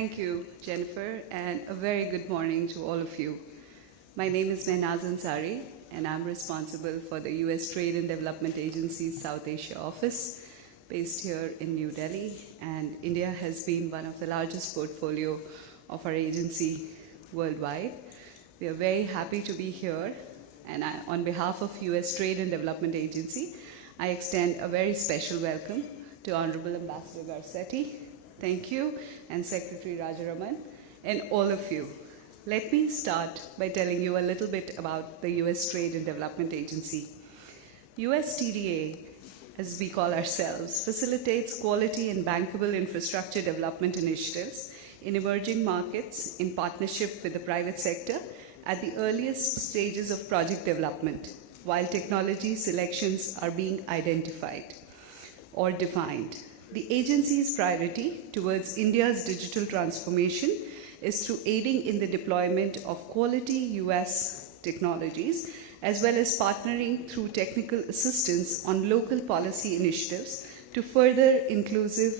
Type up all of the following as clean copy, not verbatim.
Thank you, Jennifer, and a very good morning to all of you. My name is Mehnaz Ansari, and I'm responsible for the U.S. Trade and Development Agency's South Asia office, based here in New Delhi. And India has been one of the largest portfolio of our agency worldwide. We are very happy to be here, and on behalf of U.S. Trade and Development Agency, I extend a very special welcome to Honorable Ambassador Garcetti. Thank you, and Secretary Rajaraman, and all of you. Let me start by telling you a little bit about the U.S. Trade and Development Agency. USTDA, as we call ourselves, facilitates quality and bankable infrastructure development initiatives in emerging markets in partnership with the private sector at the earliest stages of project development, while technology selections are being identified or defined. The agency's priority towards India's digital transformation is through aiding in the deployment of quality U.S. technologies, as well as partnering through technical assistance on local policy initiatives to further inclusive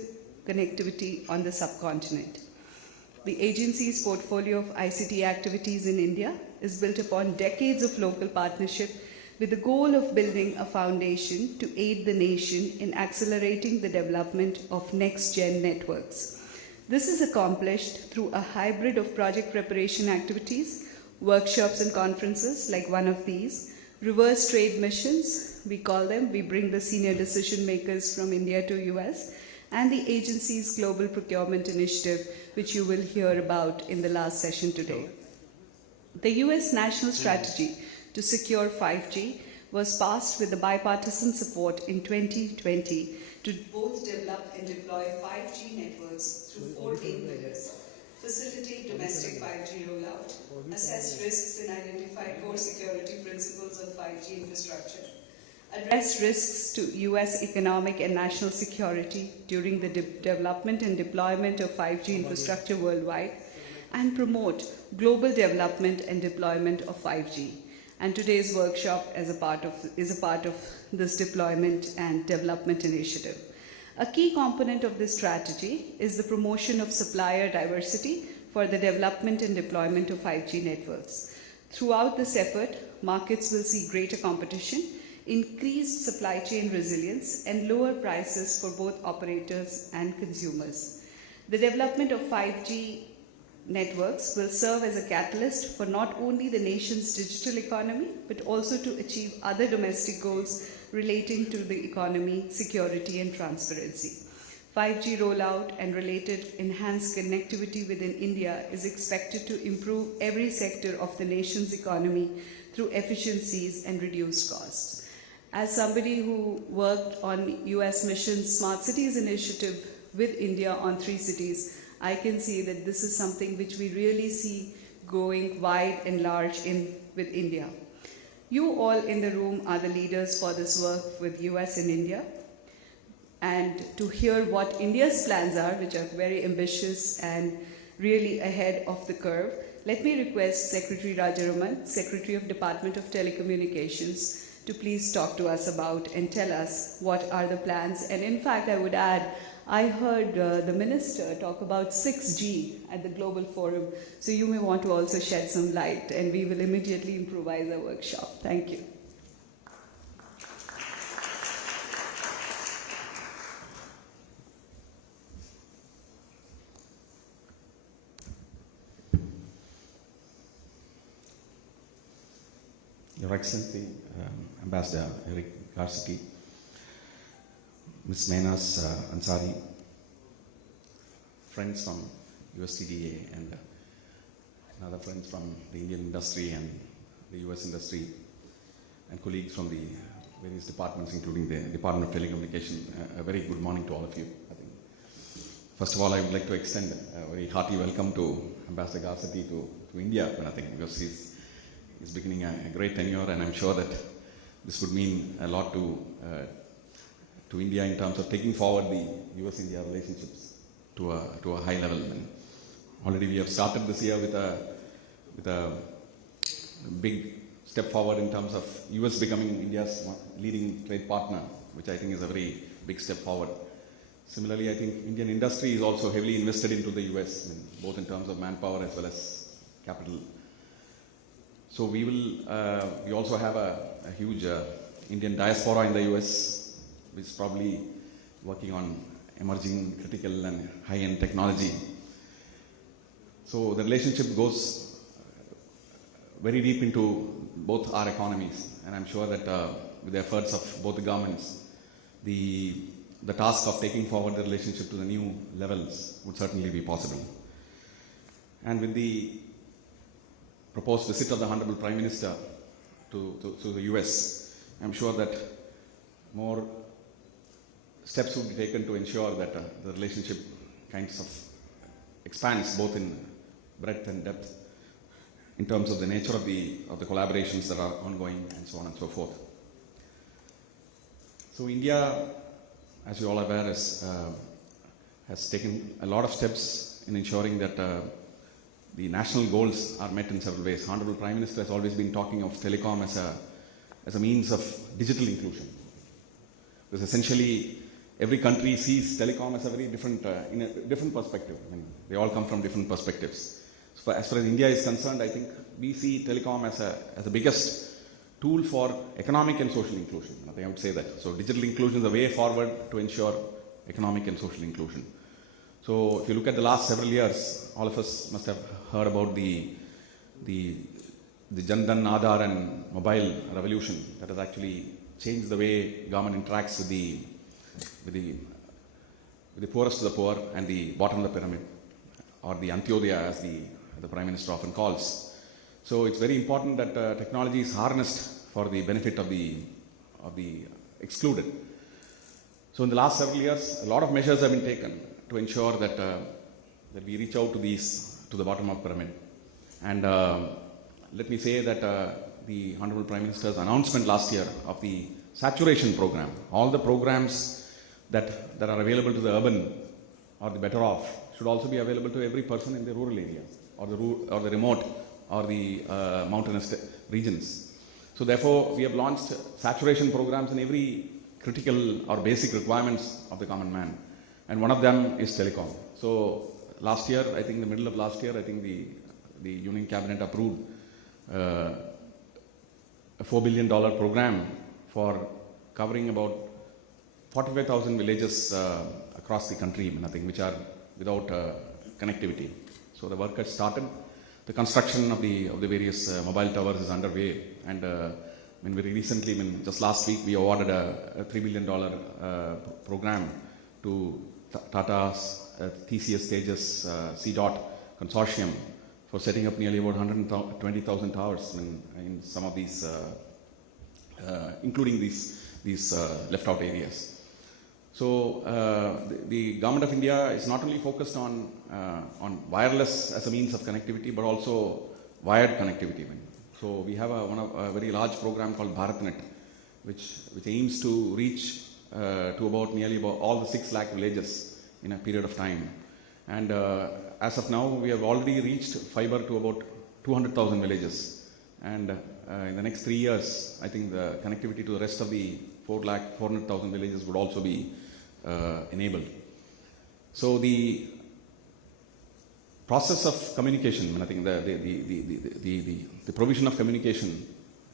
connectivity on the subcontinent. The agency's portfolio of ICT activities in India is built upon decades of local partnership with the goal of building a foundation to aid the nation in accelerating the development of next-gen networks. This is accomplished through a hybrid of project preparation activities, workshops and conferences like one of these, reverse trade missions, we call them, we bring the senior decision makers from India to US, and the agency's global procurement initiative, which you will hear about in the last session today. The US national strategy to secure 5G was passed with the bipartisan support in 2020 to both develop and deploy 5G networks through 4 main pillars: facilitate domestic 5G rollout, assess risks and identify core security principles of 5G infrastructure, address risks to US economic and national security during the development and deployment of 5G infrastructure worldwide, and promote global development and deployment of 5G. And today's workshop is a part of this deployment and development initiative. A key component of this strategy is the promotion of supplier diversity for the development and deployment of 5G networks. Throughout this effort, markets will see greater competition, increased supply chain resilience, and lower prices for both operators and consumers. The development of 5G networks will serve as a catalyst for not only the nation's digital economy, but also to achieve other domestic goals relating to the economy, security, and transparency. 5G rollout and related enhanced connectivity within India is expected to improve every sector of the nation's economy through efficiencies and reduced costs. As somebody who worked on US Mission's Smart Cities initiative with India on 3 cities, I can see that this is something which we really see growing wide and large with India. You all in the room are the leaders for this work with US and India. And to hear what India's plans are, which are very ambitious and really ahead of the curve, let me request Secretary Rajaraman, Secretary of Department of Telecommunications, to please talk to us about and tell us what are the plans. And in fact, I would add, I heard the minister talk about 6G at the Global Forum, so you may want to also shed some light, and we will immediately improvise our workshop. Thank you. Your Excellency, Ambassador Eric Garcetti, Ms. Mehnaz Ansari, friends from USTDA and other friends from the Indian industry and the US industry, and colleagues from the various departments, including the Department of Telecommunication, a very good morning to all of you. I think. First of all, I would like to extend a very hearty welcome to Ambassador Garcetti to India, I think, because he's beginning a great tenure, and I'm sure that this would mean a lot to India in terms of taking forward the US-India relationships to a high level. And already we have started this year with a big step forward in terms of US becoming India's leading trade partner, which I think is a very big step forward. Similarly, I think Indian industry is also heavily invested into the US, both in terms of manpower as well as capital. So we also have a huge Indian diaspora in the US, which is probably working on emerging critical and high-end technology. So the relationship goes very deep into both our economies, and I'm sure that with the efforts of both the governments, the task of taking forward the relationship to the new levels would certainly be possible. And with the proposed visit of the Honorable Prime Minister to the US, I'm sure that more steps will be taken to ensure that the relationship kinds of expands both in breadth and depth in terms of the nature of the collaborations that are ongoing and so on and so forth. So India, as you all are aware, has taken a lot of steps in ensuring that the national goals are met in several ways. Honorable Prime Minister has always been talking of Telecom as a means of digital inclusion. Because essentially, every country sees Telecom as a very different, in a different perspective. I mean, they all come from different perspectives. So as far as India is concerned, I think we see Telecom as the biggest tool for economic and social inclusion. I think I would say that. So digital inclusion is the way forward to ensure economic and social inclusion. So if you look at the last several years, all of us must have heard about the Jan Dhan, Aadhaar and mobile revolution that has actually changed the way government interacts with the poorest of the poor and the bottom of the pyramid, or the Antyodaya as the Prime Minister often calls. So it's very important that technology is harnessed for the benefit of the excluded. So in the last several years, a lot of measures have been taken to ensure that we reach out to the bottom of the pyramid. And let me say that the Honorable Prime Minister's announcement last year of the saturation program, all the programs that are available to the urban or the better off should also be available to every person in the rural areas or the remote or the mountainous regions. So therefore, we have launched saturation programs in every critical or basic requirements of the common man. And one of them is Telecom. So last year, I think in the middle of last year, I think the Union Cabinet approved a $4 billion program for covering about 45,000 villages across the country, I think, which are without connectivity. So the work has started. The construction of the various mobile towers is underway, and very recently, just last week, we awarded a $3 billion program to Tata's TCS Tejas C-Dot consortium for setting up nearly about 120,000 towers in some of these, including these left out areas. So the Government of India is not only focused on wireless as a means of connectivity, but also wired connectivity. So we have a very large program called BharatNet, which aims to reach to nearly about all the 6 lakh villages in a period of time. And as of now, we have already reached fiber to about 200,000 villages. And in the next 3 years, I think the connectivity to the rest of the 400,000 villages would also be enabled. So the process of communication, I think the provision of communication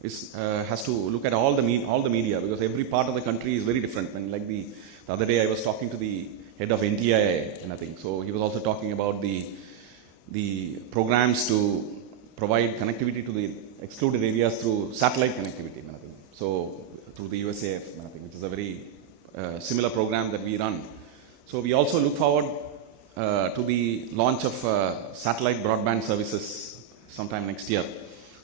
has to look at all the media, because every part of the country is very different. Like the other day, I was talking to the head of NTIA, and I think so he was also talking about the programs to provide connectivity to the excluded areas through satellite connectivity. I think. So through the USAF, I think, which is a very similar program that we run. So we also look forward to the launch of satellite broadband services sometime next year.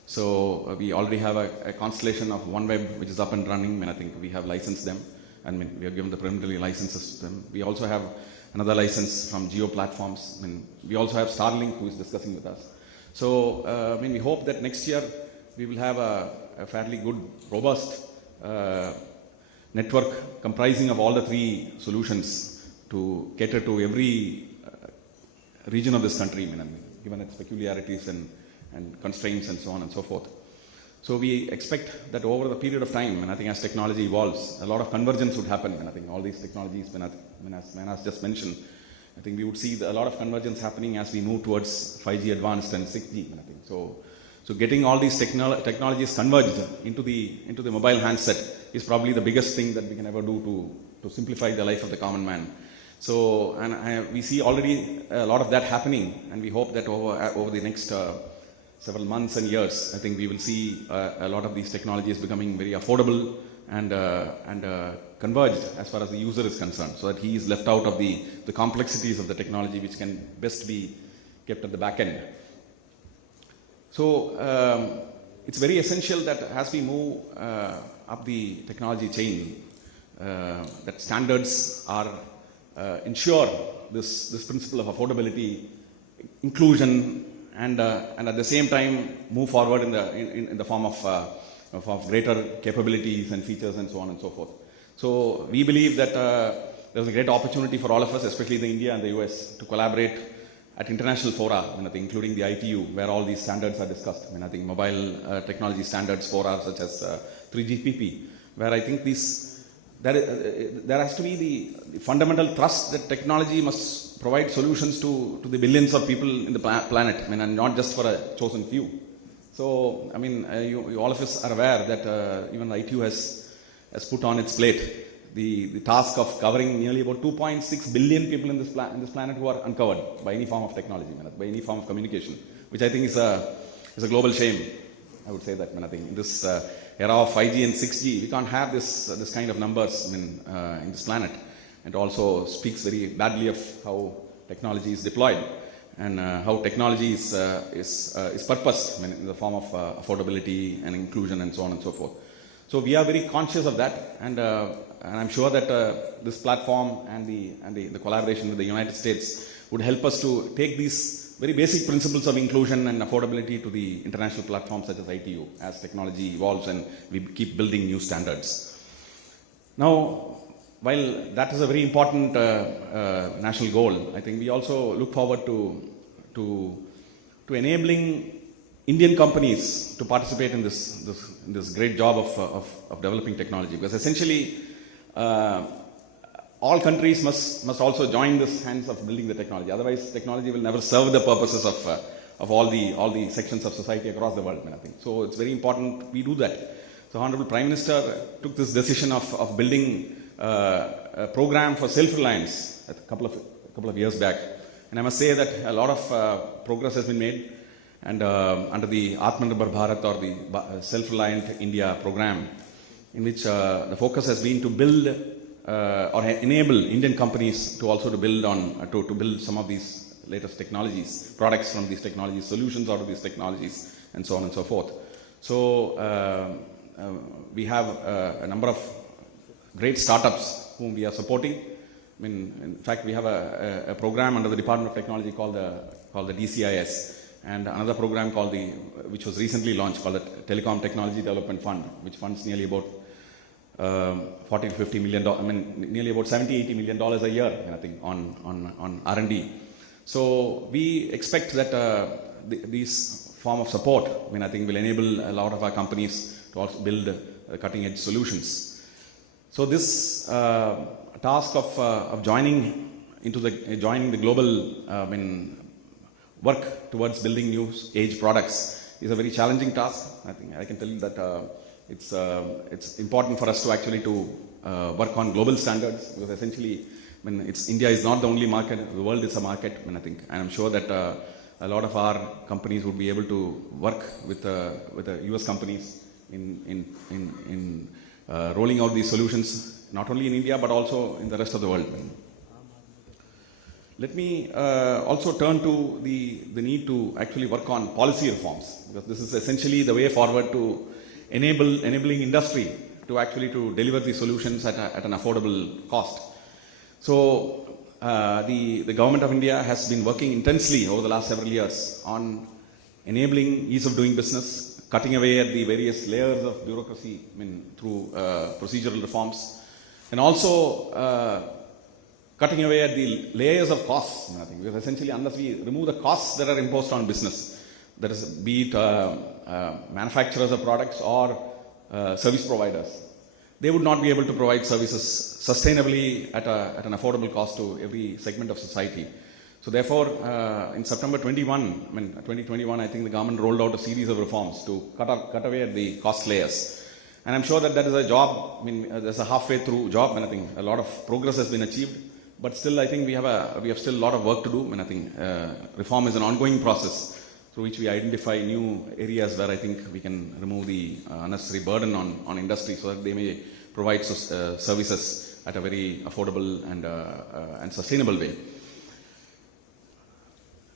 So we already have a constellation of OneWeb which is up and running, and I think we have licensed them, and we have given the preliminary licenses to them. We also have another license from Geo Platforms. We also have Starlink who is discussing with us. So we hope that next year we will have a fairly good, robust network comprising of all the 3 solutions to cater to every region of this country, given its peculiarities and constraints and so on and so forth. So we expect that over the period of time, and I think as technology evolves, a lot of convergence would happen. And I think all these technologies, as Manas just mentioned, I think we would see a lot of convergence happening as we move towards 5G advanced and 6G. And I think so getting all these technologies converged into the mobile handset is probably the biggest thing that we can ever do to simplify the life of the common man. So, we see already a lot of that happening, and we hope that over the next several months and years, I think we will see a lot of these technologies becoming very affordable and converged as far as the user is concerned, so that he is left out of the complexities of the technology, which can best be kept at the back end. So it's very essential that as we move up the technology chain, that standards are ensure this principle of affordability, inclusion, and at the same time move forward in the form of greater capabilities and features and so on and so forth. So we believe that there's a great opportunity for all of us, especially the India and the US, to collaborate at international fora, including the ITU, where all these standards are discussed. I think mobile technology standards fora such as 3GPP, where I think there has to be the fundamental trust that technology must provide solutions to the billions of people in the planet, and not just for a chosen few. So, you all of us are aware that even the ITU has put on its plate the task of covering nearly about 2.6 billion people in this planet who are uncovered by any form of technology, by any form of communication, which I think is a global shame. I would say that. I think in this era of 5G and 6G, we can't have this kind of numbers in this planet. It also speaks very badly of how technology is deployed and how technology is purposed in the form of affordability and inclusion and so on and so forth. So we are very conscious of that, and I'm sure that this platform and the collaboration with the United States would help us to take these very basic principles of inclusion and affordability to the international platforms such as ITU as technology evolves and we keep building new standards. Now, while that is a very important national goal, I think we also look forward to enabling Indian companies to participate in this great job of developing technology, because essentially all countries must also join this hands of building the technology. Otherwise, technology will never serve the purposes of all the sections of society across the world. I think so. It's very important we do that. So, Honorable Prime Minister took this decision of building a program for self-reliance a couple of years back, and I must say that a lot of progress has been made. And under the Atmanirbhar Bharat, or the Self-Reliant India program, in which the focus has been to build or enable Indian companies to also to build some of these latest technologies, products from these technologies, solutions out of these technologies, and so on and so forth. So we have a number of great startups whom we are supporting. In fact, we have a program under the Department of Technology called the DCIS. And another program which was recently launched, called the Telecom Technology Development Fund, which funds nearly about $40 to $50 million, nearly about $70-80 million a year, I think, on R&D. So we expect that these form of support, I think, will enable a lot of our companies to also build cutting-edge solutions. So this task of joining the global work towards building new age products is a very challenging task. I think I can tell you that it's important for us to actually work on global standards, because essentially, India is not the only market; the world is a market. I think, and I'm sure that a lot of our companies would be able to work with the US companies in rolling out these solutions, not only in India but also in the rest of the world. Let me also turn to the need to actually work on policy reforms, because this is essentially the way forward to enabling industry to deliver these solutions at an affordable cost. So the government of India has been working intensely over the last several years on enabling ease of doing business, cutting away at the various layers of bureaucracy through procedural reforms, and also cutting away at the layers of costs, I think, because essentially unless we remove the costs that are imposed on business, that is, be it manufacturers of products or service providers. They would not be able to provide services sustainably at an affordable cost to every segment of society. So therefore, in September 2021, I think the government rolled out a series of reforms to cut away at the cost layers. And I'm sure that is a job, there's a halfway through job, and I think a lot of progress has been achieved. But still, I think we have still a lot of work to do, and I think reform is an ongoing process through which we identify new areas where I think we can remove the unnecessary burden on industry so that they may provide services at a very affordable and sustainable way.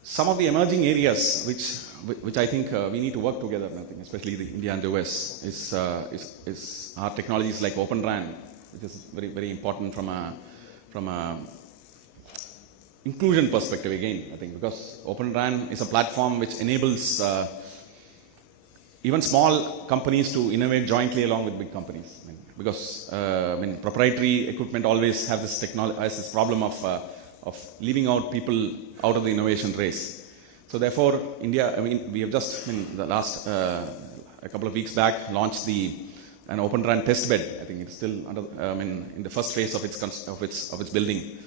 Some of the emerging areas which I think we need to work together, I think, especially India and the US, is our technologies like Open RAN, which is very, very important from a inclusion perspective again, I think, because Open RAN is a platform which enables even small companies to innovate jointly along with big companies. Because proprietary equipment always has this problem of leaving out people out of the innovation race. So therefore, India, we have just the last a couple of weeks back launched an Open RAN test bed. I think it's still under, in the first phase of its building.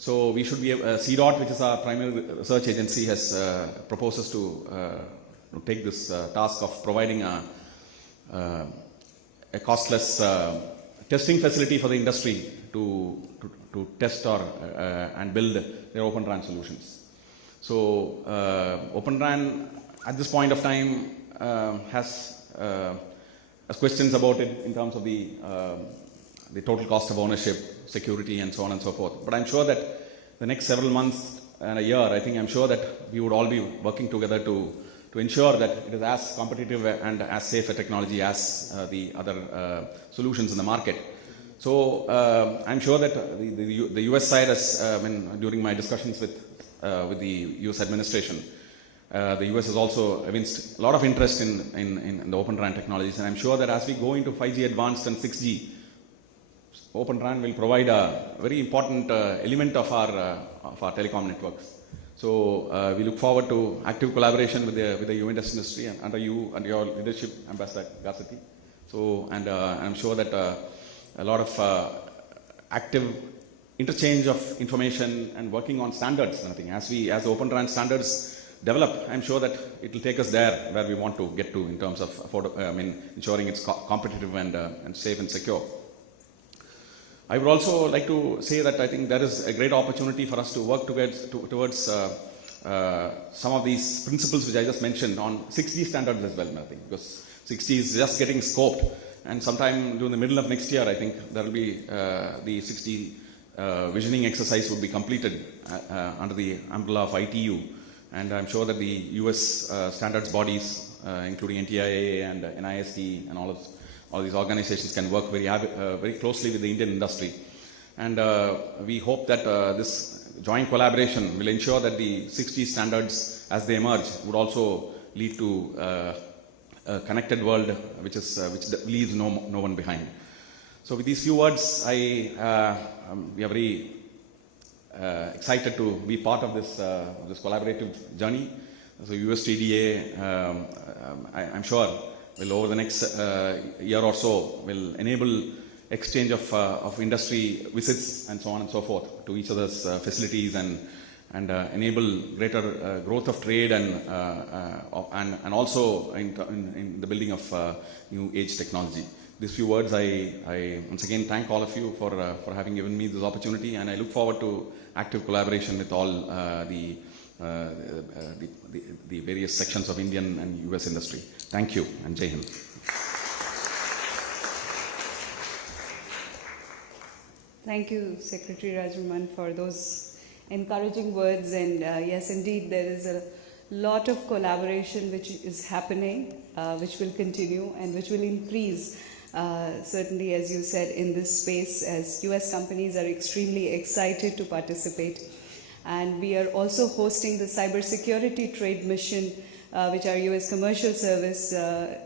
So we should be CDOT, which is our primary research agency, has proposed us to take this task of providing a costless testing facility for the industry to test and build their Open RAN solutions. So Open RAN at this point of time has questions about it in terms of the total cost of ownership, security, and so on and so forth. But I'm sure that the next several months and a year, I'm sure that we would all be working together to ensure that it is as competitive and as safe a technology as the other solutions in the market. So I'm sure that the US side has, during my discussions with the US administration, the US has also evinced a lot of interest in the Open RAN technologies, and I'm sure that as we go into 5G Advanced and 6G, Open RAN will provide a very important element of our telecom networks. So we look forward to active collaboration with the US industry and under you and your leadership, Ambassador Garcetti. So I'm sure that a lot of active interchange of information and working on standards. I think as Open RAN standards develop, I'm sure that it will take us there where we want to get to in terms of ensuring it's competitive and safe and secure. I would also like to say that I think there is a great opportunity for us to work towards some of these principles which I just mentioned on 6G standards as well, I think, because 6G is just getting scoped, and sometime during the middle of next year, I think there will be the 6G visioning exercise would be completed under the umbrella of ITU, and I'm sure that the US standards bodies, including NTIA and NIST and all these organizations can work very closely with the Indian industry. And we hope that this joint collaboration will ensure that the 6G standards as they emerge would also lead to a connected world which leaves no one behind. So with these few words, we are very excited to be part of this collaborative journey. So USTDA, I'm sure, will over the next year or so will enable exchange of industry visits and so on and so forth to each other's facilities and enable greater growth of trade and also in the building of new age technology. These few words, I once again thank all of you for having given me this opportunity, and I look forward to active collaboration with all the various sections of Indian and US industry. Thank you, and Jai Hind. Thank you, Secretary Rajraman, for those encouraging words. And yes, indeed, there is a lot of collaboration which is happening, which will continue and which will increase. Certainly, as you said, in this space, as US companies are extremely excited to participate. And we are also hosting the Cybersecurity Trade Mission, which our US Commercial Service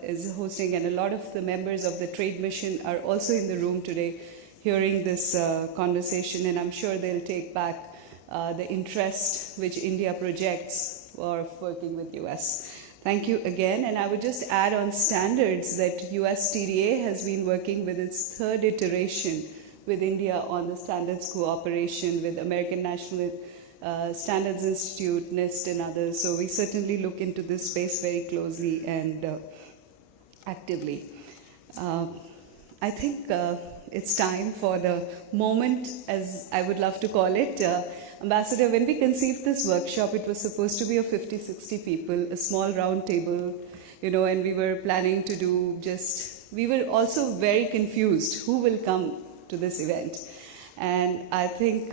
is hosting, and a lot of the members of the Trade Mission are also in the room today hearing this conversation, and I'm sure they'll take back the interest which India projects for working with US. Thank you again, and I would just add on standards that USTDA has been working with its third iteration with India on the standards cooperation with American National Standards Institute, NIST and others. So we certainly look into this space very closely and actively. I think it's time for the moment, as I would love to call it. Ambassador, when we conceived this workshop, it was supposed to be of 50, 60 people, a small round table, and we were planning to do we were also very confused who will come to this event. And I think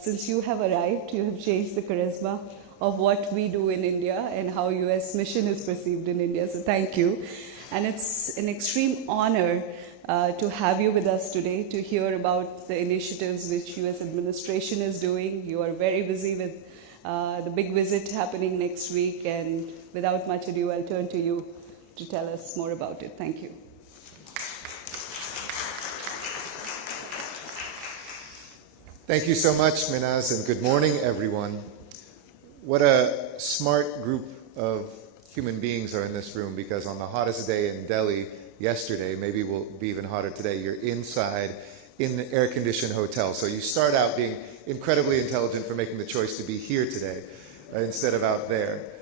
since you have arrived, you have changed the charisma of what we do in India and how US mission is perceived in India. So thank you. And it's an extreme honor to have you with us today to hear about the initiatives which US administration is doing. You are very busy with the big visit happening next week, and without much ado, I'll turn to you to tell us more about it. Thank you. Thank you so much, Minaz, and good morning, everyone. What a smart group of human beings are in this room, because on the hottest day in Delhi yesterday, maybe will be even hotter today, you're inside in the air-conditioned hotel. So you start out being incredibly intelligent for making the choice to be here today instead of out there.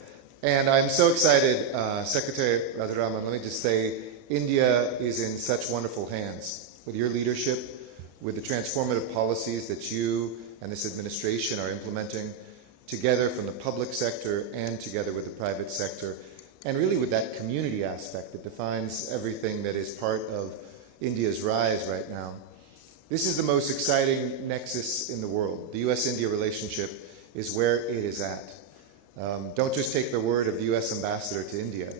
And I'm so excited, Secretary Radharaman, let me just say, India is in such wonderful hands with your leadership, with the transformative policies that you and this administration are implementing together from the public sector and together with the private sector, and really with that community aspect that defines everything that is part of India's rise right now. This is the most exciting nexus in the world. The US-India relationship is where it is at. Don't just take the word of the US Ambassador to India.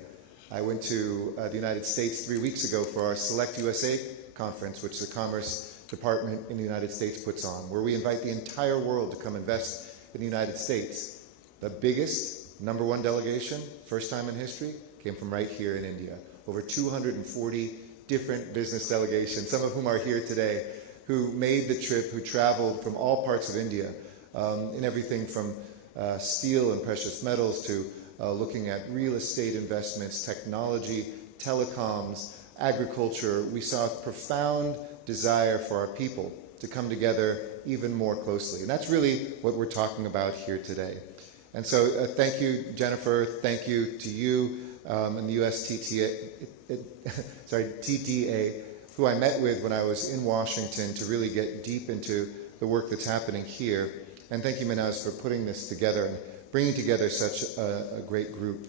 I went to the United States 3 weeks ago for our Select USA conference, which the Commerce Department in the United States puts on, where we invite the entire world to come invest in the United States. The biggest, #1 delegation, first time in history, came from right here in India. Over 240 different business delegations, some of whom are here today, who made the trip, who traveled from all parts of India, in everything from steel and precious metals to looking at real estate investments, technology, telecoms, agriculture. We saw a profound desire for our people to come together even more closely. And that's really what we're talking about here today. And so thank you, Jennifer. Thank you to you and the US TTA, who I met with when I was in Washington to really get deep into the work that's happening here. And thank you, Minaz, for putting this together and bringing together such a great group.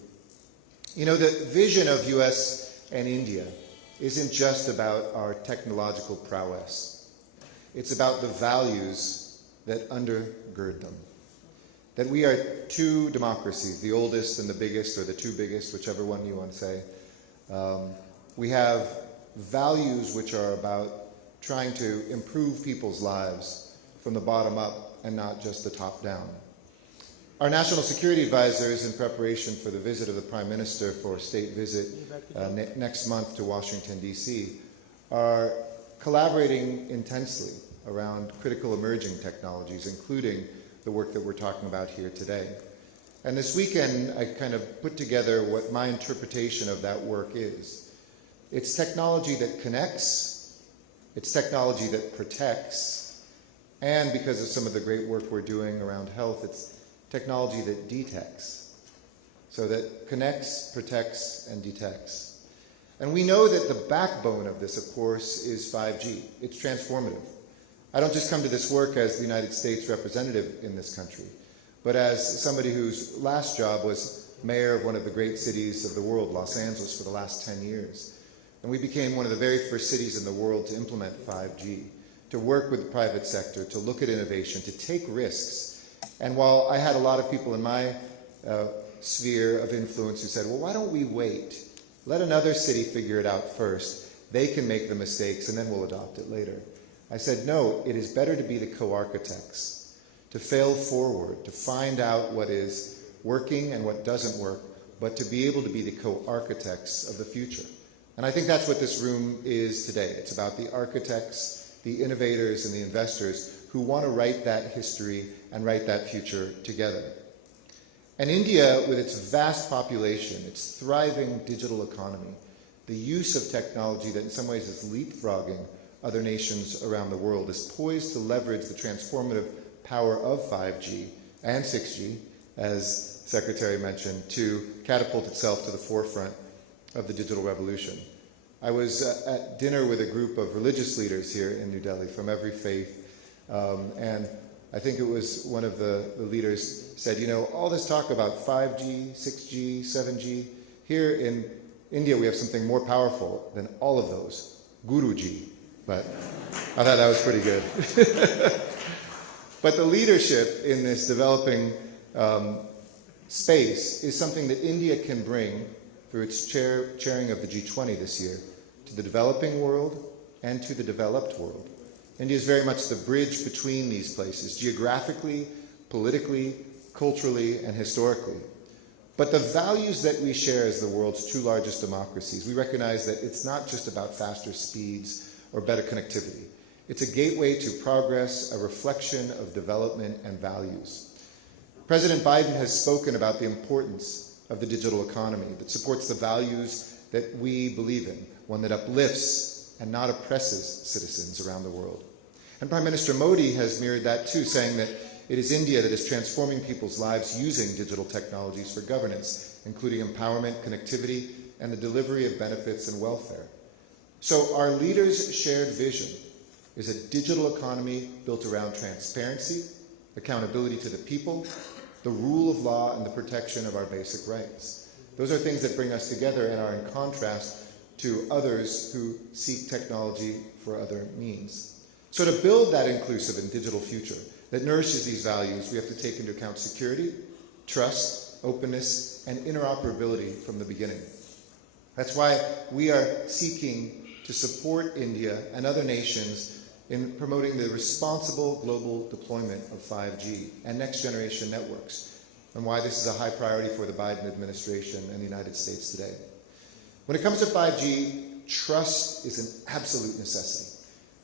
The vision of US and India isn't just about our technological prowess. It's about the values that undergird them. That we are two democracies, the oldest and the biggest, or the two biggest, whichever one you want to say. We have values which are about trying to improve people's lives from the bottom up and not just the top down. Our National Security Advisors, in preparation for the visit of the Prime Minister for a state visit next month to Washington, D.C., are collaborating intensely around critical emerging technologies, including the work that we're talking about here today. And this weekend, I kind of put together what my interpretation of that work is. It's technology that connects, it's technology that protects, and because of some of the great work we're doing around health, it's technology that detects, so that connects, protects, and detects. And we know that the backbone of this, of course, is 5G. It's transformative. I don't just come to this work as the United States representative in this country, but as somebody whose last job was mayor of one of the great cities of the world, Los Angeles, for the last 10 years. And we became one of the very first cities in the world to implement 5G, to work with the private sector, to look at innovation, to take risks. And while I had a lot of people in my sphere of influence who said, well, why don't we wait? Let another city figure it out first. They can make the mistakes and then we'll adopt it later. I said, no, it is better to be the co-architects, to fail forward, to find out what is working and what doesn't work, but to be able to be the co-architects of the future. And I think that's what this room is today. It's about the architects, the innovators, and the investors who want to write that history and write that future together. And India, with its vast population, its thriving digital economy, the use of technology that in some ways is leapfrogging other nations around the world, is poised to leverage the transformative power of 5G and 6G, as Secretary mentioned, to catapult itself to the forefront of the digital revolution. I was at dinner with a group of religious leaders here in New Delhi from every faith, and I think it was one of the leaders said, you know, all this talk about 5G, 6G, 7G, here in India we have something more powerful than all of those, Guruji. But I thought that was pretty good. But the leadership in this developing space is something that India can bring through its chairing of the G20 this year to the developing world and to the developed world. India is very much the bridge between these places, geographically, politically, culturally, and historically. But the values that we share as the world's two largest democracies, we recognize that it's not just about faster speeds or better connectivity. It's a gateway to progress, a reflection of development and values. President Biden has spoken about the importance of the digital economy that supports the values that we believe in, one that uplifts and not oppresses citizens around the world. And Prime Minister Modi has mirrored that too, saying that it is India that is transforming people's lives using digital technologies for governance, including empowerment, connectivity, and the delivery of benefits and welfare. So our leaders' shared vision is a digital economy built around transparency, accountability to the people, the rule of law, and the protection of our basic rights. Those are things that bring us together and are in contrast to others who seek technology for other means. So to build that inclusive and digital future that nourishes these values, we have to take into account security, trust, openness, and interoperability from the beginning. That's why we are seeking to support India and other nations in promoting the responsible global deployment of 5G and next-generation networks, and why this is a high priority for the Biden administration and the United States today. When it comes to 5G, trust is an absolute necessity.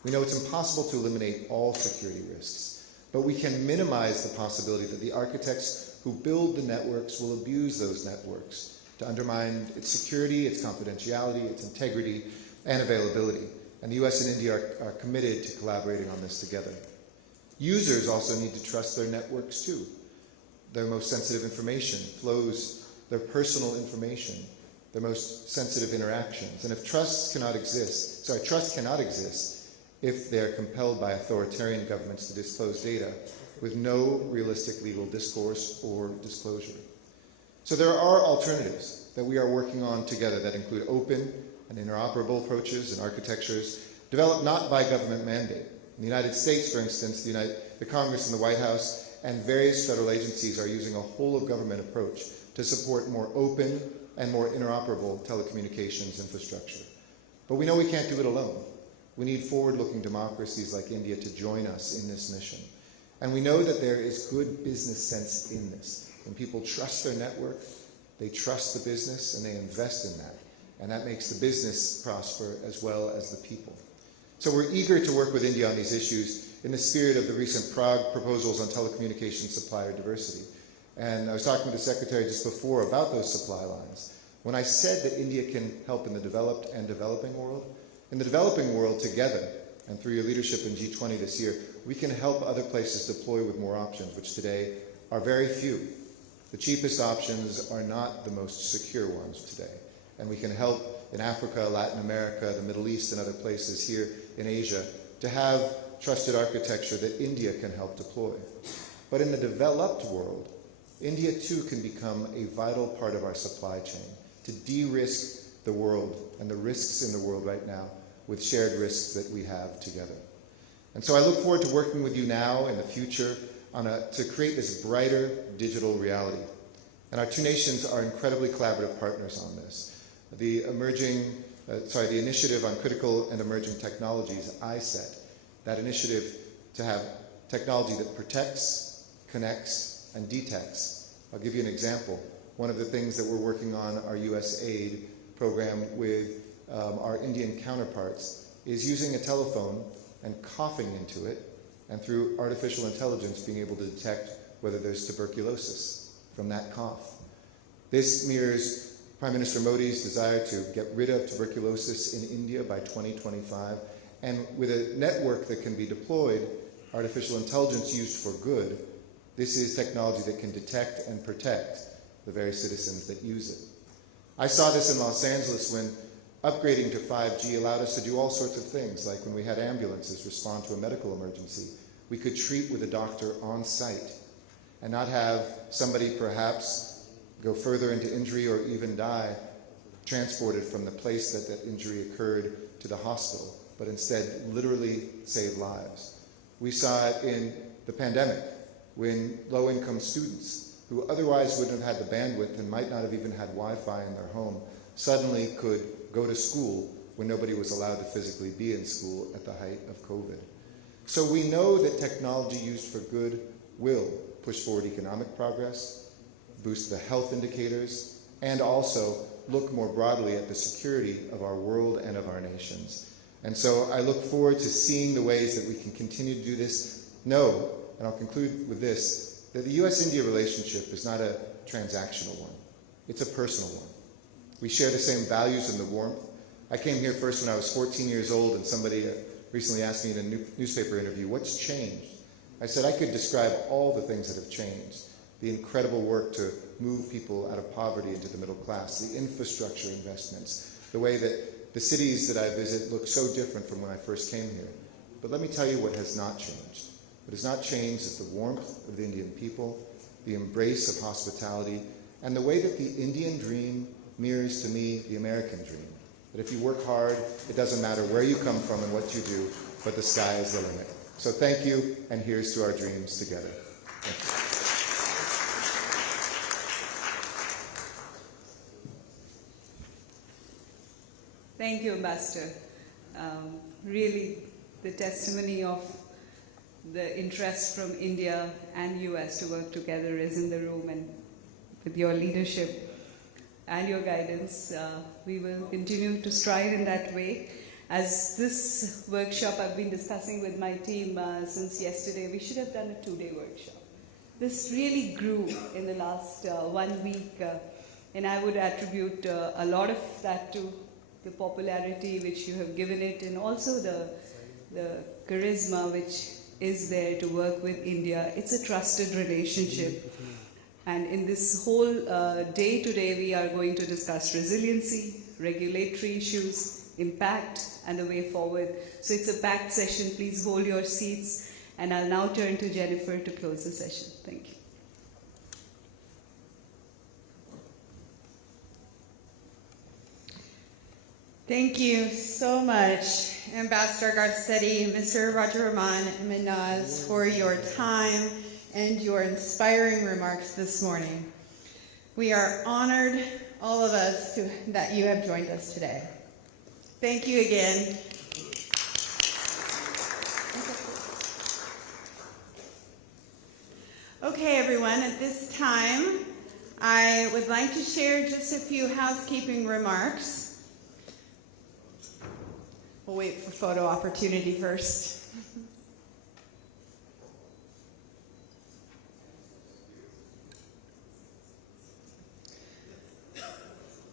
We know it's impossible to eliminate all security risks, but we can minimize the possibility that the architects who build the networks will abuse those networks to undermine its security, its confidentiality, its integrity, and availability. And the US and India are committed to collaborating on this together. Users also need to trust their networks too. Their most sensitive information flows, their personal information, their most sensitive interactions. And if trust cannot exist if they're compelled by authoritarian governments to disclose data with no realistic legal discourse or disclosure. So there are alternatives that we are working on together that include open and interoperable approaches and architectures developed not by government mandate. In the United States, for instance, the Congress and the White House and various federal agencies are using a whole-of-government approach to support more open and more interoperable telecommunications infrastructure. But we know we can't do it alone. We need forward-looking democracies like India to join us in this mission. And we know that there is good business sense in this. When people trust their network, they trust the business and they invest in that. And that makes the business prosper as well as the people. So we're eager to work with India on these issues in the spirit of the recent Prague proposals on telecommunications supplier diversity. And I was talking with the Secretary just before about those supply lines. When I said that India can help in the developed and developing world, in the developing world together, and through your leadership in G20 this year, we can help other places deploy with more options, which today are very few. The cheapest options are not the most secure ones today. And we can help in Africa, Latin America, the Middle East, and other places here in Asia to have trusted architecture that India can help deploy. But in the developed world, India too can become a vital part of our supply chain to de-risk the world and the risks in the world right now with shared risks that we have together. And so I look forward to working with you now in the future to create this brighter digital reality. And our two nations are incredibly collaborative partners on this. The initiative on critical and emerging technologies, ISET, that initiative to have technology that protects, connects, and detects. I'll give you an example. One of the things that we're working on our US aid program with our Indian counterparts is using a telephone and coughing into it, and through artificial intelligence being able to detect whether there's tuberculosis, from that cough. This mirrors Prime Minister Modi's desire to get rid of tuberculosis in India by 2025, and with a network that can be deployed, artificial intelligence used for good, this is technology that can detect and protect the very citizens that use it. I saw this in Los Angeles when upgrading to 5G allowed us to do all sorts of things, like when we had ambulances respond to a medical emergency. We could treat with a doctor on site and not have somebody perhaps go further into injury or even die transported from the place that that injury occurred to the hospital, but instead literally save lives. We saw it in the pandemic when low-income students who otherwise wouldn't have had the bandwidth and might not have even had Wi-Fi in their home suddenly could go to school when nobody was allowed to physically be in school at the height of COVID. So we know that technology used for good will push forward economic progress, boost the health indicators, and also look more broadly at the security of our world and of our nations. And so I look forward to seeing the ways that we can continue to do this. Know, and I'll conclude with this, that the U.S.-India relationship is not a transactional one. It's a personal one. We share the same values and the warmth. I came here first when I was 14 years old, and somebody recently asked me in a newspaper interview, what's changed? I said I could describe all the things that have changed. The incredible work to move people out of poverty into the middle class, the infrastructure investments, the way that the cities that I visit look so different from when I first came here. But let me tell you what has not changed. What has not changed is the warmth of the Indian people, the embrace of hospitality, and the way that the Indian dream mirrors to me the American dream. That if you work hard, it doesn't matter where you come from and what you do, but the sky is the limit. So thank you, and here's to our dreams together. Thank you. Thank you, Ambassador. Really, the testimony of the interest from India and US to work together is in the room, and with your leadership and your guidance, we will continue to strive in that way. As this workshop I've been discussing with my team since yesterday, we should have done a 2-day workshop. This really grew in the last 1 week, and I would attribute a lot of that to the popularity which you have given it, and also the charisma which is there to work with India. It's a trusted relationship. And in this whole day today, we are going to discuss resiliency, regulatory issues, impact, and the way forward. So it's a packed session. Please hold your seats. And I'll now turn to Jennifer to close the session. Thank you. Thank you so much, Ambassador Garcetti, Mr. Rajaraman, and Minaz, for your time and your inspiring remarks this morning. We are honored, all of us, that you have joined us today. Thank you again. Okay, everyone, at this time, I would like to share just a few housekeeping remarks. We'll wait for photo opportunity first.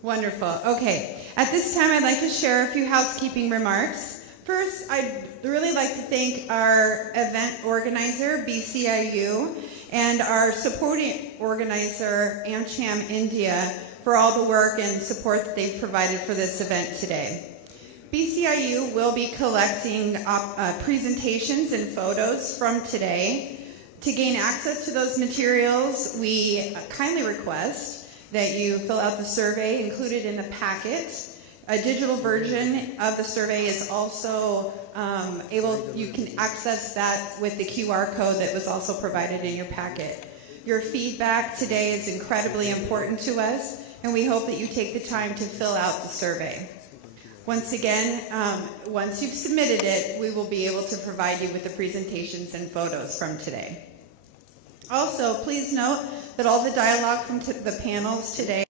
Wonderful. Okay. At this time, I'd like to share a few housekeeping remarks. First, I'd really like to thank our event organizer, BCIU, and our supporting organizer, AmCham India, for all the work and support that they've provided for this event today. BCIU will be collecting presentations and photos from today. To gain access to those materials, we kindly request that you fill out the survey included in the packet. A digital version of the survey is also you can access that with the QR code that was also provided in your packet. Your feedback today is incredibly important to us, and we hope that you take the time to fill out the survey. Once again, once you've submitted it, we will be able to provide you with the presentations and photos from today. Also, please note that all the dialogue from the panels today